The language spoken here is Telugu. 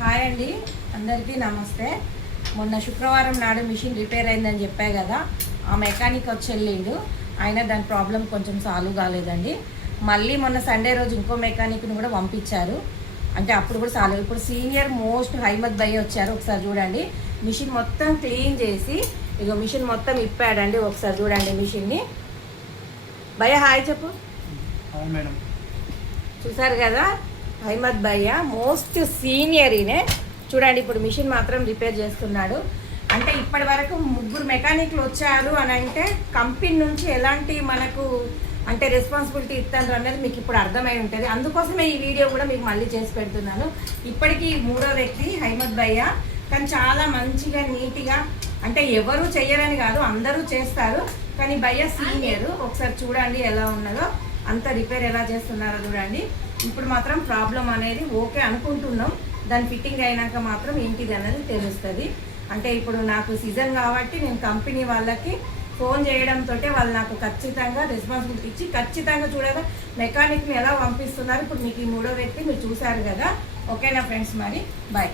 హాయ్ అండి, అందరికీ నమస్తే. మొన్న శుక్రవారం నాడు మిషన్ రిపేర్ అయిందని చెప్పా కదా, ఆ మెకానిక్ వచ్చి వెళ్ళిండు. అయినా దాని ప్రాబ్లం కొంచెం సాల్వ్ కాలేదండి. మళ్ళీ మొన్న సండే రోజు ఇంకో మెకానిక్ని కూడా పంపించారు. అంటే అప్పుడు కూడా సాల్వ్. ఇప్పుడు సీనియర్ మోస్ట్ హైమద్ భయ్య వచ్చారు. ఒకసారి చూడండి, మిషన్ మొత్తం క్లీన్ చేసి ఇగో మిషన్ మొత్తం ఇప్పాడండి. ఒకసారి చూడండి మిషన్ని. భయ్య హాయ్ చెప్పు. మేడం చూసారు కదా, అహ్మద్ భయ్య మోస్ట్ సీనియర్ ఈయనే. చూడండి ఇప్పుడు మిషన్ మాత్రం రిపేర్ చేస్తున్నాడు. అంటే ఇప్పటి వరకు 3 మెకానిక్లు వచ్చారు అని అంటే కంపెనీ నుంచి ఎలాంటి మనకు అంటే రెస్పాన్సిబిలిటీ ఇస్తారు అనేది మీకు ఇప్పుడు అర్థమై ఉంటుంది. అందుకోసమే ఈ వీడియో కూడా మీకు మళ్ళీ చేసి పెడుతున్నాను. ఇప్పటికీ 3వ వ్యక్తి అహ్మద్ భయ్య, కానీ చాలా మంచిగా నీట్గా, అంటే ఎవరు చెయ్యరని కాదు, అందరూ చేస్తారు. కానీ భయ్య సీనియర్. ఒకసారి చూడండి ఎలా ఉన్నదో, అంత రిపేర్ ఎలా చేస్తున్నారో చూడండి. ఇప్పుడు మాత్రం ప్రాబ్లం అనేది ఓకే అనుకుంటున్నాం. దాని ఫిట్టింగ్ అయినాక మాత్రం ఏంటిది అనేది తెలుస్తుంది. అంటే ఇప్పుడు నాకు సీజన్ కాబట్టి నేను కంపెనీ వాళ్ళకి ఫోన్ చేయడంతో వాళ్ళు నాకు ఖచ్చితంగా రెస్పాన్సిబిలిటీ ఇచ్చి ఖచ్చితంగా చూడగా మెకానిక్ని ఎలా పంపిస్తున్నారు. ఇప్పుడు మీకు ఈ 3వ వ్యక్తి మీరు చూసారు కదా. ఓకేనా ఫ్రెండ్స్, మరి బాయ్.